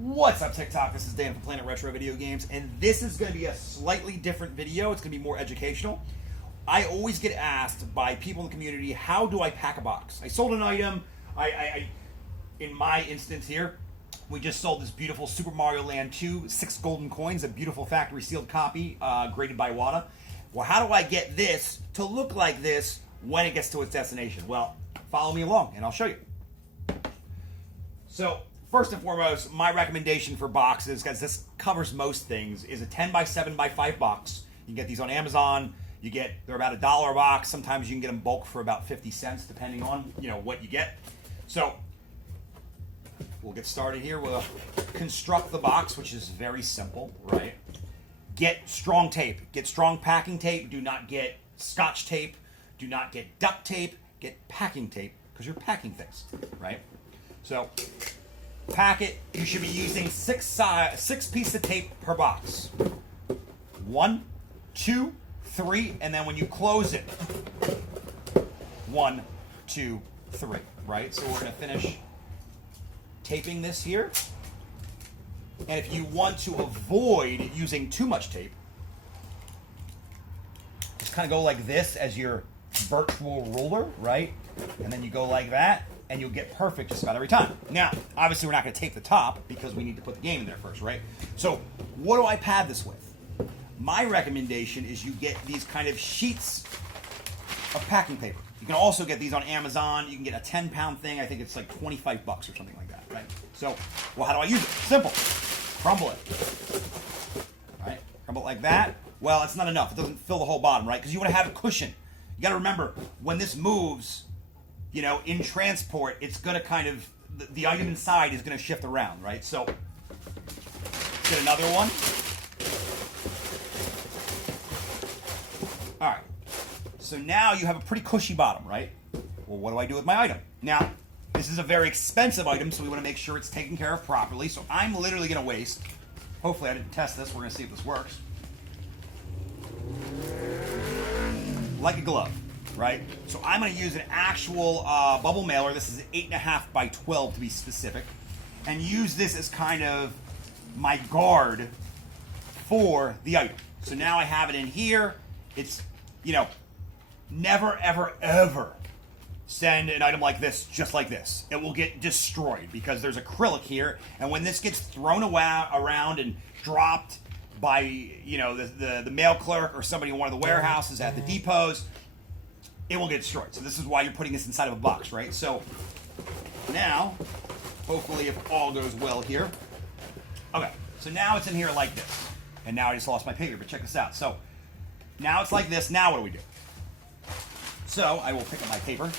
What's up, TikTok? This is Dan from Planet Retro Video Games, and this is going to be a slightly different video. It's going to be more educational. I always get asked by people in the community, how do I pack a box? I sold an item. In my instance here, we just sold this beautiful Super Mario Land 2, 6 golden coins, a beautiful factory sealed copy, graded by Wata. Well, how do I get this to look like this when it gets to its destination? Well, follow me along, and I'll show you. So, first and foremost, my recommendation for boxes, because this covers most things, is a 10 by 7 by 5 box. You can get these on Amazon. They're about $1 a box. Sometimes you can get them bulk for about 50 cents, depending on what you get. So we'll get started here. We'll construct the box, which is very simple, right? Get strong tape. Get strong packing tape. Do not get Scotch tape. Do not get duct tape. Get packing tape, because you're packing things, right? So pack it. You should be using six pieces of tape per box. 1, 2, 3, and then when you close it, 1, 2, 3, right? So we're going to finish taping this here. And if you want to avoid using too much tape, just kind of go like this as your virtual ruler, right? And then you go like that, and you'll get perfect just about every time. Now, obviously we're not going to tape the top because we need to put the game in there first, right? So what do I pad this with? My recommendation is you get these kind of sheets of packing paper. You can also get these on Amazon. You can get a 10-pound thing. I think it's like 25 bucks or something like that, right? So, well, how do I use it? Simple. Crumble it. Right? Crumble it like that. Well, it's not enough. It doesn't fill the whole bottom, right? Because you want to have a cushion. You got to remember, when this moves, in transport, it's going to kind of, the item inside is going to shift around, right? So, get another one. All right, so now you have a pretty cushy bottom, right? Well, what do I do with my item? Now, this is a very expensive item, so we want to make sure it's taken care of properly. So I'm literally going to waste, hopefully I didn't test this, we're going to see if this works. Like a glove, right? So I'm going to use an actual bubble mailer. This is 8.5 by 12 to be specific. And use this as kind of my guard for the item. So now I have it in here. It's, never, ever, ever send an item like this just like this. It will get destroyed because there's acrylic here, and when this gets thrown around and dropped by, the mail clerk or somebody in one of the warehouses at the depots, it will get destroyed. So this is why you're putting this inside of a box, right? So now, hopefully if all goes well here. Okay, so now it's in here like this. And now I just lost my paper, but check this out. So now it's like this. Now what do we do? So I will pick up my paper,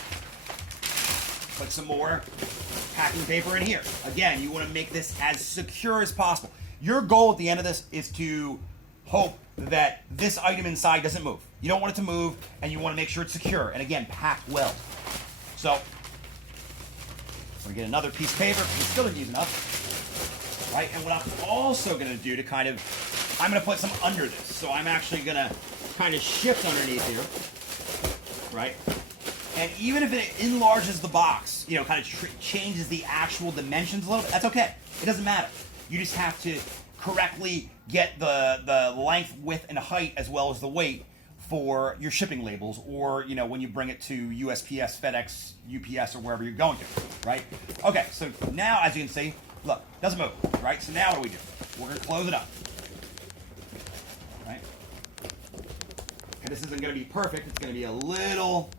put some more packing paper in here. Again, you want to make this as secure as possible. Your goal at the end of this is to hope that this item inside doesn't move. You don't want it to move, and you want to make sure it's secure. And again, pack well. So we get another piece of paper. We still didn't use enough, right? And what I'm also going to do to kind of, I'm going to put some under this. So I'm actually going to kind of shift underneath here, right? And even if it enlarges the box, kind of changes the actual dimensions a little bit, that's okay. It doesn't matter. You just have to correctly get the length, width, and height as well as the weight for your shipping labels, or when you bring it to USPS, FedEx, UPS, or wherever you're going to, right? Okay, so now as you can see, look, it doesn't move, right? So now what do we do? We're going to close it up. This isn't going to be perfect. It's going to be a little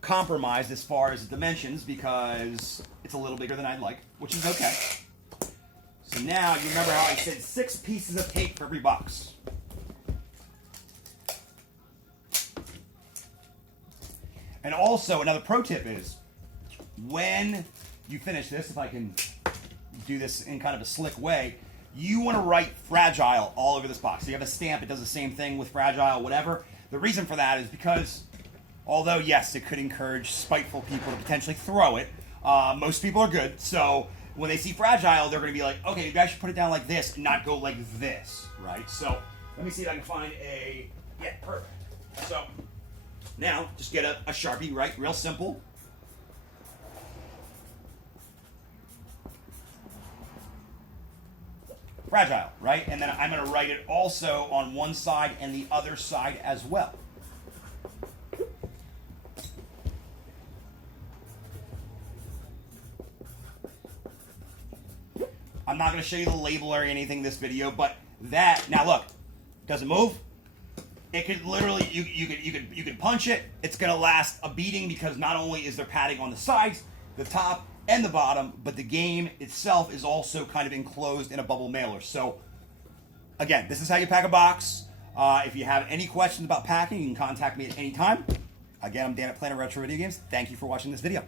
compromised as far as the dimensions because it's a little bigger than I'd like, which is okay. So now you remember how I said 6 pieces of tape for every box. And also another pro tip is when you finish this, if I can do this in kind of a slick way, you want to write fragile all over this box. So you have a stamp, it does the same thing with fragile, whatever. The reason for that is because, although, yes, it could encourage spiteful people to potentially throw it, most people are good. So when they see fragile, they're going to be like, okay, you guys should put it down like this, not go like this, right? So let me see if I can find yeah, perfect. So now just get a Sharpie, right? Real simple. fragile, right? And then I'm going to write it also on one side and the other side as well. I'm not going to show you the label or anything in this video, but that, now look, does it move? It could literally, you could punch it. It's going to last a beating because not only is there padding on the sides, the top, and the bottom, but the game itself is also kind of enclosed in a bubble mailer. So, again, this is how you pack a box. If you have any questions about packing, you can contact me at any time. Again, I'm Dan at Planet Retro Video Games. Thank you for watching this video.